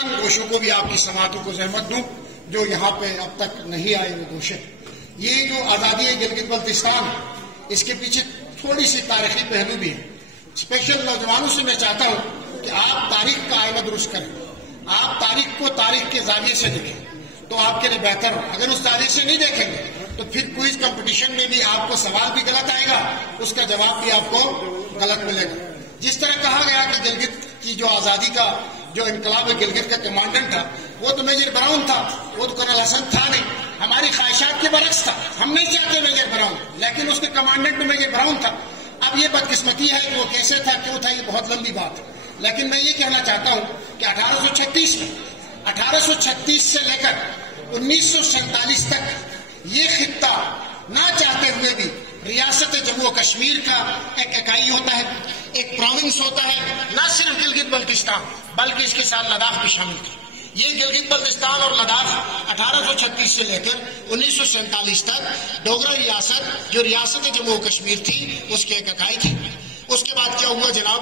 چند گوشوں کو بھی آپ کی سماعتوں کو زحمت دوں جو یہاں پہ اب تک نہیں آئے وہ گوشے. یہ جو آزادی ہے گلگت بلتستان، اس کے پیچھے تھوڑی سی تاریخی پہلو بھی ہے. اسپیشل نوجوانوں سے میں چاہتا ہوں کہ آپ تاریخ کا آئینہ درست کریں. آپ تاریخ کو تاریخ کے زاویے سے دیکھیں تو آپ کے لیے بہتر ہو. اگر اس زاویے سے نہیں دیکھیں گے تو پھر کوئز کمپٹیشن میں بھی آپ کو سوال بھی غلط آئے گا، اس کا جواب بھی آپ کو غلط ملے گا. جس طرح کہا گیا کہ گلگت کی جو آزادی کا جو انقلاب گلگت کا کمانڈنٹ تھا وہ تو میجر براؤن تھا، وہ تو کرنل حسن تھا نہیں. ہماری خواہشات کے برعکس تھا، ہم نہیں چاہتے میجر براؤن، لیکن اس کے کمانڈنٹ تو میجر براؤن تھا. اب یہ بدقسمتی ہے کہ وہ کیسے تھا کیوں تھا، یہ بہت لمبی بات ہے. لیکن میں یہ کہنا چاہتا ہوں کہ 1836 سے لے کر 1947 تک یہ خطہ نہ چاہتے ہوئے بھی ریاست جموں و کشمیر کا ایک اکائی ہوتا ہے، ایک پروونس ہوتا ہے. نہ صرف گلگت بلتستان بلکہ اس کے ساتھ لداخ بھی شامل تھا. یہ گلگت بلتستان اور لداخ 1836 سے لے کر 1947 تک ڈوگرا ریاست جو ریاست جموں و کشمیر تھی اس کی ایک اکائی تھی. اس کے بعد کیا ہوا جناب؟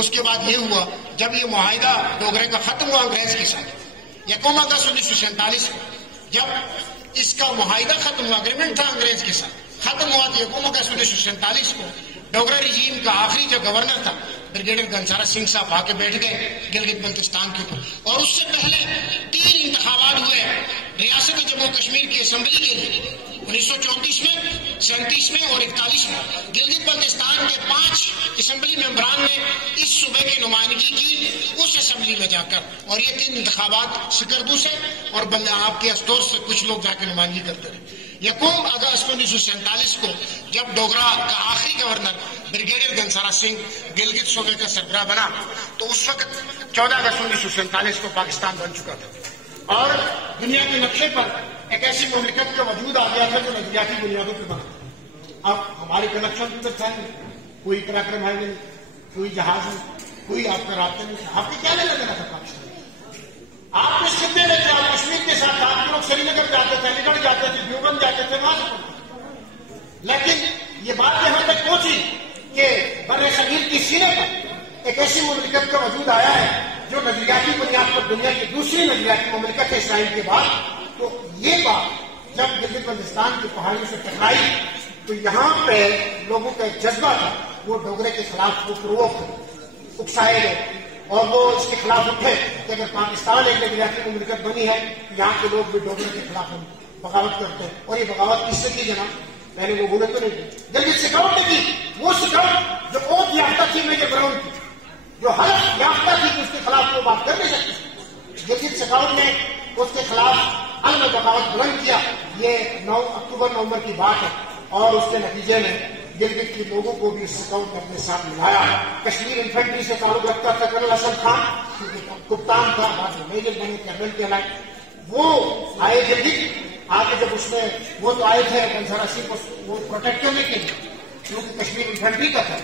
اس کے بعد یہ ہوا جب یہ معاہدہ ڈوگرے کا ختم ہوا انگریز کے ساتھ 1 اگست 1947 کو، جب اس کا معاہدہ ختم ہوا، اگریمنٹ تھا انگریز کے ساتھ، ختم ہوا تو 1 اگست 1947 کو ڈوگرا رجیم کا آخری جو گورنر تھا بریگیڈیئر گنسارا سنگھ صاحب آ کے بیٹھ گئے گلگت بلتستان کے اوپر. اور اس سے پہلے 3 انتخابات ہوئے ریاست جموں کشمیر کی اسمبلی کے لیے 1934 میں، 37 میں اور 41 میں. گلگت بلتستان کے 5 اسمبلی ممبران نے اس صوبے کی نمائندگی کی اس اسمبلی میں جا کر، اور یہ 3 انتخابات سکردو سے اور آپ کے استور سے کچھ لوگ جا کے نمائندگی کرتے رہے. 1 اگست 1947 کو جب ڈوگرا کا آخری گورنر بریگیڈیئر گنسارا سنگھ گلگت صوبے کا سربراہ بنا تو اس وقت 14 اگست 1947 کو پاکستان بن چکا تھا اور دنیا کے نقشے پر ایک ایسی مملکت کا وجود آ گیا تھا جو نظریاتی بنیادوں پہ بنا. اب ہمارے کنیکشن تو تھا نہیں، کوئی پراکرم ہے نہیں، کوئی جہاز نہیں، کوئی آپ کا رابطہ نہیں. آپ کو کیا لینا دینا تھا پاکستان؟ آپ اس خطے میں تھے، آپ کشمیر کے ساتھ آپ لوگ سری نگر جاتے تھے، علی گڑھ جاتے تھے، دیوبند جاتے تھے، وہاں سے. لیکن یہ بات یہاں تک پہنچی کہ بر صغیر کی سینے پر ایک ایسی مملکت کا وجود آیا ہے جو نظریاتی بنیاد پر دنیا کی دوسری نظریاتی مملکت ہے اسرائیل کے بعد. تو یہ بات جب گلگت بلتستان کی پہاڑیوں سے ٹکرائی تو یہاں پہ لوگوں کا ایک جذبہ تھا، وہ ڈوگرے کے خلاف اکسائے گئے اور وہ اس کے خلاف اٹھے کہ اگر پاکستان ایک نظریاتی مملکت بنی ہے یہاں کے لوگ بھی ڈوگرے کے خلاف بغاوت کرتے ہیں. اور یہ بغاوت کس سے کی جناب؟ پہلے وہ بولے تو نہیں کی، گلگت سکاؤٹ نے کی. وہ سکاؤٹ جو اوت یافتہ تھی میجر براؤن کی، جو حلف یافتہ تھی کہ اس کے خلاف وہ بات کر نہیں سکتی، گلگت سکاؤٹ نے اس کے خلاف عدم بغاوت بلند کیا. یہ 9 اکتوبر نومبر کی بات ہے اور اس کے نتیجے میں گلگت کے لوگوں کو بھی اس سکاؤٹ نے اپنے ساتھ ملایا. کشمیر انفینٹری سے تعلق رکھتا تھا کرنل حسن خان، کپتان تھا، بعد میں میجر بنے، کرنل کہلائے. وہ آئے گلگت، آگے جب اس میں وہ تو آئے تھے گنسارا سنگھ کو وہ پروٹیکٹ کرنے کے لیے کیونکہ کشمیر انفینٹری کا تھا.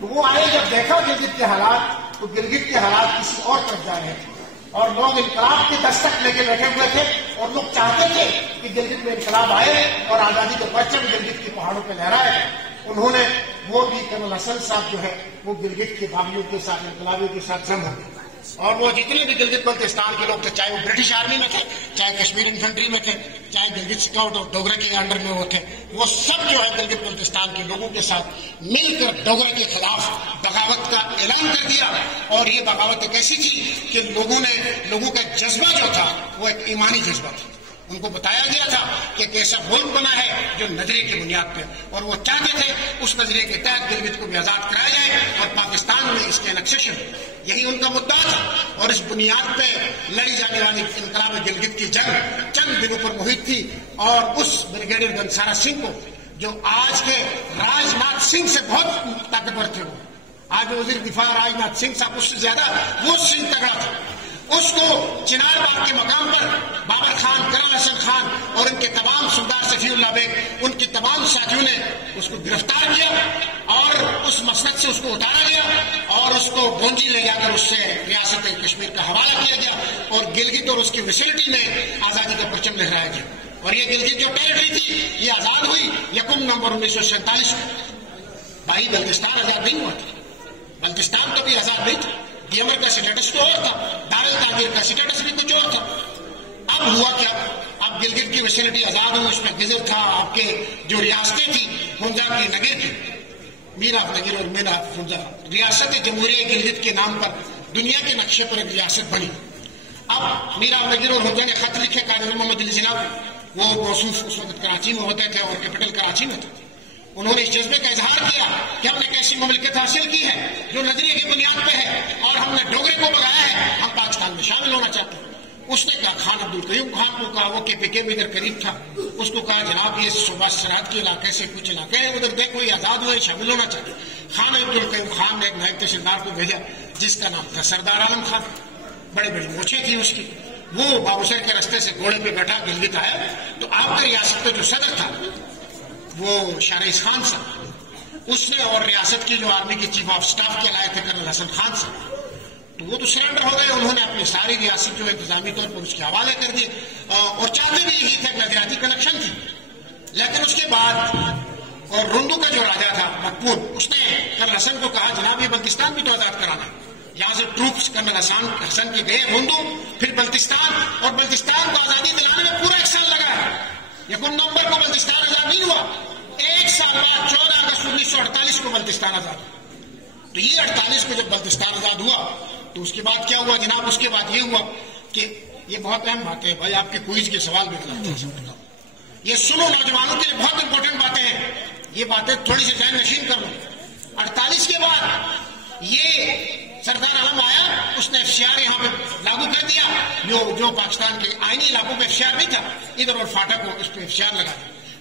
تو وہ آئے، جب دیکھا گلگت کے حالات تو گلگت کے حالات کسی اور طرف جا رہے تھے اور لوگ انقلاب کے دستک لے کے بیٹھے ہوئے تھے اور لوگ چاہتے تھے کہ گلگت میں انقلاب آئے اور آزادی کے پرچم گلگت کے پہاڑوں پہ لہرائے. انہوں نے وہ بھی کرنل حسن صاحب جو ہے وہ گلگت کے باغیوں کے ساتھ انقلابیوں کے ساتھ جم ہو گئے. اور وہ جتنے بھی گلگت بلتستان کے لوگ تھے، چاہے وہ برٹش آرمی میں تھے، چاہے کشمیر انفینٹری میں تھے، چاہے گلگت سکاؤٹ اور ڈوگرے کے انڈر میں وہ تھے، وہ سب جو ہے گلگت بلتستان کے لوگوں کے ساتھ مل کر ڈوگرے کے خلاف بغاوت کا اعلان کر دیا. اور یہ بغاوت ایک ایسی تھی کہ لوگوں کا جذبہ جو تھا وہ ایک ایمانی جذبہ تھا. ان کو بتایا گیا تھا کہ ایک ایسا ملک بنا ہے جو نظریے کی بنیاد پہ، اور وہ چاہتے تھے اس نظریے کے تحت گلگت کو بھی آزاد کرایا جائے اور پاکستان میں اس کے انیکسیشن، یہی ان کا مدعا تھا. اور اس بنیاد پہ لڑی جانے والی انقلاب گلگت کی جنگ چند دنوں پر محیط تھی. اور اس بریگیڈیئر گنسارا سنگھ کو جو آج کے راج ناتھ سنگھ سے بہت طاقتور تھے، وہ آج وزیر دفاع راج ناتھ سنگھ صاحب اس سے زیادہ وہ سنگھ تگڑا تھا، اس کو چنار باغ کے مقام پر بابر خان، کرنل حسن خان اور ان کے تمام سردار صفی اللہ بیگ، ان کے تمام ساتھیوں نے اس کو گرفتار کیا اور اس مسند سے اس کو اتارا گیا اور اس کو گونجی لے جا کر اس سے ریاست کشمیر کا حوالہ کیا گیا اور گلگت اور اس کی ویسلٹی میں آزادی کا پرچم لہرایا گیا. اور یہ گلگت جو ٹیریٹری تھی یہ آزاد ہوئی 1 نومبر 1947 کو. بھائی بلتستان آزاد نہیں ہوا تھا، بلتستان تو بھی آزاد نہیں تھا. پیمر کا سٹیٹس تو اور تھا، دارالتعمیر کا سٹیٹس بھی کچھ اور تھا. اب ہوا کیا؟ اب گلگت کی ویسلٹی آزاد ہوئی، اس میں گزر تھا. آپ کے جو ریاستیں تھیں ہنزا کی نگر کی، میرا نگر اور میرا ہنزا، ریاست جمہوریہ گلگت کے نام پر دنیا کے نقشے پر ایک ریاست بنی. اب میرا نگر اور ہنزا نے خط لکھے قائد محمد علی جناب، وہ موصوف اس وقت کراچی میں ہوتے تھے اور کیپٹل کراچی میں تھا. انہوں نے اس جذبے کا اظہار کیا کہ ہم نے ایک ایسی مملکت حاصل کی ہے جو نظریے کی بنیاد پہ ہے اور ہم نے ڈوگرے کو بگایا ہے، ہم پاکستان میں شامل ہونا چاہتے ہیں. اس نے کہا، خان عبدالقیوم خان کو کہا، وہ کے پی کے بھی ادھر قریب تھا، اس کو کہا جناب یہ صوبہ سرحد کے علاقے سے کچھ علاقے ہیں ادھر دیکھو یہ آزاد ہوئے شامل ہونا چاہتے. خان عبدالقیوم خان نے ایک نائب تحصیلدار کو بھیجا جس کا نام تھا سردار عالم خان. بڑی بڑی مونچھیں تھیں اس کی. وہ بابوسر کے رستے سے گھوڑے پہ بیٹھا گلگت آیا تو آپ کے ریاست کا جو صدر تھا وہ شارعیس خان صاحب، اس نے اور ریاست کی جو آرمی کے چیف آف سٹاف کے لائے تھے کرنل حسن خان صاحب، تو وہ تو سرنڈر ہو گئے. انہوں نے اپنی ساری ریاست جو انتظامی طور پر اس کے حوالے کر دیے اور چاہتے بھی یہی تھے، نظریاتی کنیکشن تھی. لیکن اس کے بعد اور رندو کا جو راجا تھا مقبول، اس نے کرنل حسن کو کہا جناب یہ بلتستان بھی تو آزاد کرانا ہے. یہاں سے ٹروپس کرنل حسن کے گئے رندو، پھر بلتستان، اور بلتستان کو آزادی دلانے میں پورا 1 سال لگا ہے. 1 نومبر کو بلتستان آزاد نہیں ہوا، 1 سال بعد 14 اگست 1948 کو بلتستان آزاد ہوا. تو یہ 48 کو جب بلتستان آزاد ہوا تو اس کے بعد کیا ہوا جناب؟ اس کے بعد یہ ہوا کہ یہ بہت اہم باتیں ہیں بھائی، آپ کے کوئز کے سوال بھی بتاؤ، یہ سنو نوجوانوں کے لیے بہت امپورٹنٹ باتیں ہیں، یہ باتیں تھوڑی سی ذہن نشین کر لو. 48 کے بعد یہ سردار عالم آیا، اس نے FCR یہاں پہ لاگو کر دیا، جو پاکستان کے آئینی علاقوں پہ FCR نہیں تھا، ادھر اور فاٹک کو اس پہ FCR لگا.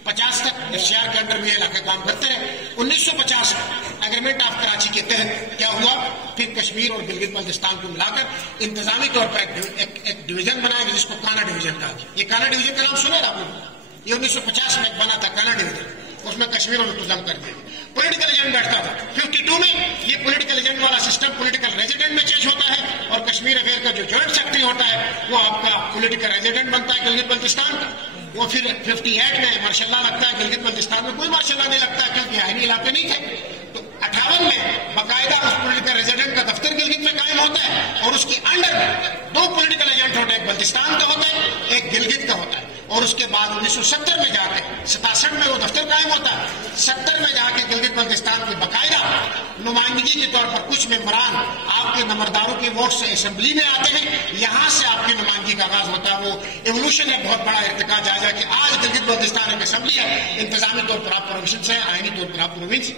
50 تک FCR کے انڈر میں علاقے کام کرتے رہے. 1950 ایگریمنٹ آف کراچی کے تحت کیا ہوا؟ پھر کشمیر اور گلگت بلتستان کو ملا کر انتظامی طور پر ایک ڈویژن بنایا گیا جس کو کانا ڈویژن کہا گیا. یہ کانا ڈویژن کا نام سنا تھا آپ نے؟ یہ 1950 میں بنا تھا کانا ڈویژن، اس میں کشمیر اور منتظم کر دیا. پولیٹیکل ایجنٹ بیٹھتا تھا. 52 میں یہ پولیٹیکل ایجنٹ والا سسٹم پولیٹیکل ریزیڈنٹ میں چینج ہوتا ہے اور کشمیر افیئر کا جو جوائنٹ سیکرٹری ہوتا ہے وہ آپ کا پولیٹیکل ریزیڈنٹ بنتا ہے گلگت بلتستان کا. وہ پھر 58 میں مارشاء اللہ لگتا ہے. گلگت بلتستان میں کوئی مارشاء اللہ نہیں لگتا کیونکہ آئینی علاقے نہیں تھے. تو 58 میں باقاعدہ اس پولیٹیکل ریزیڈنٹ کا دفتر گلگت میں قائم ہوتا ہے اور اس کے انڈر میں 2 پولیٹیکل ایجنٹ ہوتے ہیں، ایک بلتستان کا ہوتا ہے ایک گلگت کا ہوتا ہے. اور اس کے بعد 1970 میں جا کے 67 میں وہ دفتر قائم ہوتا ہے. 70 میں جا کے گلگت بلتستان کی باقاعدہ نمائندگی کے طور پر کچھ ممبران آپ کے نمبرداروں کے ووٹ سے اسمبلی میں آتے ہیں. یہاں سے آپ کی نمائندگی کا آغاز ہوتا ہے. وہ ایوولوشن ہے، بہت بڑا ارتقا جائزہ کہ آج گلگت بلتستان ایک اسمبلی ہے. انتظامی طور پر آپ پروونشن سے، آئینی طور پر آپ پروونس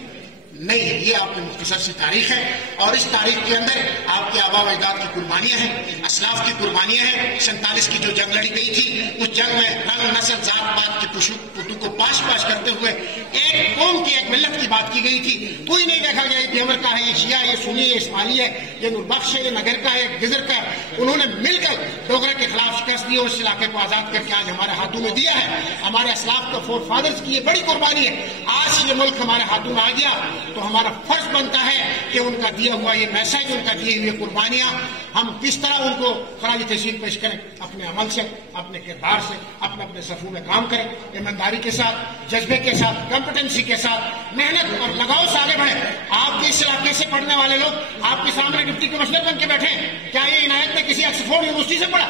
نہیں ہے. یہ آپ کی مختصر سی تاریخ ہے اور اس تاریخ کے اندر آپ کے آبا و اجداد کی قربانیاں ہیں، اسلاف کی قربانیاں ہیں. 47 کی جو جنگ لڑی گئی تھی اس جنگ میں رنگ نسل ذات پات کے پتو کو پاش کرتے ہوئے ایک قوم کی، ایک ملت کی بات کی گئی تھی. کوئی نہیں دیکھا گیا یہ پیمر کا ہے، یہ شیعہ، یہ سنی، یہ اسماعیلی ہے، یہ نوربخش ہے، یہ نگر کا ہے، یہ گزر کا ہے. انہوں نے مل کر ڈوگرا کے خلاف شکست دی اور اس علاقے کو آزاد کر کے آج ہمارے ہاتھوں میں دیا ہے. ہمارے اسلاف کا فور فادرز کی یہ بڑی قربانی ہے. آج یہ ملک ہمارے ہاتھوں میں آ گیا تو ہمارا فرض بنتا ہے کہ ان کا دیا ہوا یہ میسج، ان کا دیے ہوئے قربانیاں ہم کس طرح ان کو خراج تحسین پیش کریں. اپنے عمل سے، اپنے کردار سے، اپنے صفوں میں کام کریں، ایمانداری کے ساتھ، جذبے کے ساتھ، کمپٹنسی کے ساتھ، محنت اور لگاؤ سے آگے بڑھیں. آپ کے اس علاقے سے پڑھنے والے لوگ آپ کے سامنے ڈپٹی کمشنر بن کے بیٹھے ہیں. کیا یہ عنایت میں کسی آکسفورڈ یونیورسٹی سے پڑھا؟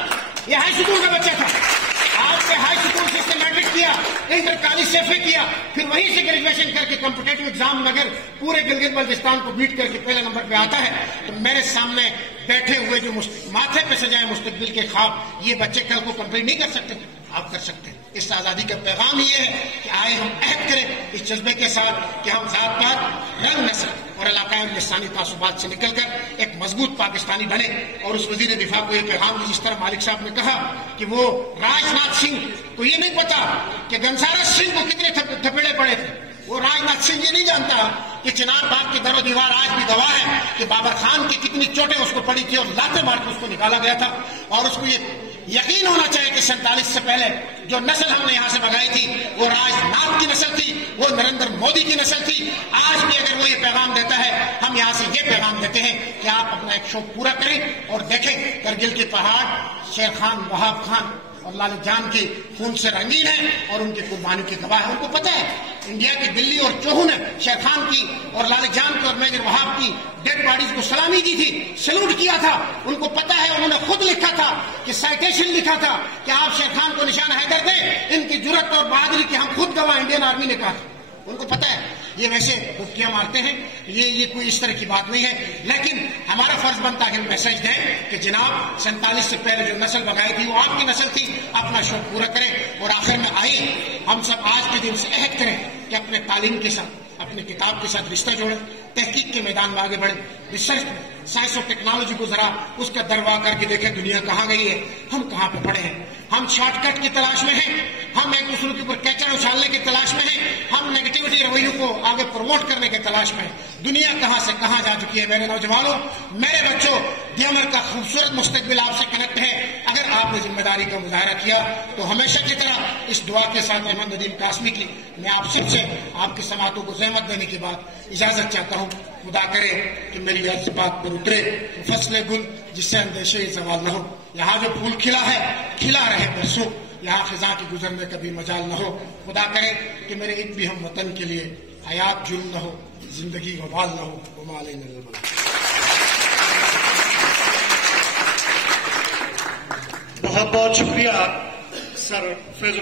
یہ ہائی اسکول کا بچہ تھا. آپ نے ہائی اسکول سے اس نے میٹرک کیا، انٹر کالج سے ایف اے کیا، پھر وہیں سے گریجویشن کر کے کمپٹیٹو ایگزام اگر پورے گلگت بلتستان کو بیٹ کر کے پہلے نمبر پہ آتا ہے تو میرے سامنے بیٹھے ہوئے جو ماتھے پہ سجائے مستقبل کے خواب یہ بچے کل کو کمپلیٹ نہیں کر سکتے، آپ کر سکتے ہیں. اس آزادی کا پیغام یہ ہے کہ آئے ہم عہد کریں اس جذبے کے ساتھ کہ ہم ذات پات، رنگ، نسل اور علاقائی لسانی تعصبات سے نکل کر ایک مضبوط پاکستانی بنے. اور اس وزیر دفاع کو یہ پیغام جس طرح مالک صاحب نے کہا کہ وہ راج ناتھ سنگھ کو یہ نہیں پتا کہ گنسارا سنگھ کو کتنے تھپیڑے پڑے تھے. وہ راج ناتھ سنگھ یہ نہیں جانتا کہ چنار باغ کی در و دیوار آج بھی گواہ ہے کہ بابر خان کی کتنی چوٹیں اس کو پڑی تھی اور لاتے مار کے اس کو نکالا گیا تھا. اور اس کو یہ یقین ہونا چاہیے کہ 47 سے پہلے جو نسل ہم نے یہاں سے بگائی تھی وہ راج ناتھ کی نسل تھی، وہ نریندر مودی کی نسل تھی. آج بھی اگر وہ یہ پیغام دیتا ہے، ہم یہاں سے یہ پیغام دیتے ہیں کہ آپ اپنا ایک شوق پورا کریں اور دیکھیں کرگل کے پہاڑ، شیر خان، وہاب خان اور لال جان کے خون سے رنگین ہیں اور ان کی قربانی کی گواہ ہے. ان کو پتہ ہے انڈیا کی دلی اور چوہو نے شیر خان کی اور لال جان کی اور میجر وہاب کی ڈیڈ باڈیز کو سلامی دی تھی, سلوٹ کیا تھا. ان کو پتہ ہے انہوں نے خود لکھا تھا کہ سائٹیشن لکھا تھا کہ آپ شیر خان کو نشان حیدر دیں, ان کی جرأت اور بہادری کی ہم خود گواہ, انڈین آرمی نے کہا تھا. ان کو پتہ ہے یہ ویسے ڈبکیاں مارتے ہیں, یہ کوئی اس طرح کی بات نہیں ہے, لیکن ہمارا فرض بنتا ہے کہ ہم میسج دیں کہ جناب 47 سے پہلے جو نسل بگائی تھی وہ آپ کی نسل تھی, اپنا شوق پورا کریں. اور آخر میں آئیے ہم سب آج کے دن سے عہد کریں کہ اپنے تعلیم کے ساتھ, اپنے کتاب کے ساتھ رشتہ جوڑیں, تحقیق کے میدان میں آگے بڑھیں, ریسرچ میں سائنس اور ٹیکنالوجی کو ذرا اس کا دروا کر کے دیکھیں دنیا کہاں گئی ہے, ہم کہاں پہ پڑے ہیں. ہم شارٹ کٹ کی تلاش میں ہیں, ہم ایک دوسرے کے اوپر کیچڑ اچھالنے کی تلاش میں ہیں, ہم نیگیٹیوٹی رویوں کو آگے پروموٹ کرنے کی تلاش میں ہیں. دنیا کہاں سے کہاں جا چکی ہے. میرے نوجوانوں, میرے بچوں, دیامر کا خوبصورت مستقبل آپ سے کنیکٹ ہے. اگر آپ نے ذمہ داری کا مظاہرہ کیا تو ہمیشہ کی طرح اس دعا کے ساتھ احمد ندیم قاسمی کی میں آپ سب سے آپ کی سماعتوں کو زحمت دینے کے بعد اجازت چاہتا ہوں. خدا کرے کہ میری عرض بات پر اترے فصل گل جس سے اندیشے زوال نہ ہو. یہاں جو پھول کھلا ہے کھلا رہے برسوں, یہاں خزاں کی گزرنے کبھی مجال نہ ہو. خدا کرے کہ میرے ایک بھی ہم وطن کے لیے حیات جرم نہ ہو, زندگی وبال نہ ہو. بہت بہت شکریہ سر فیض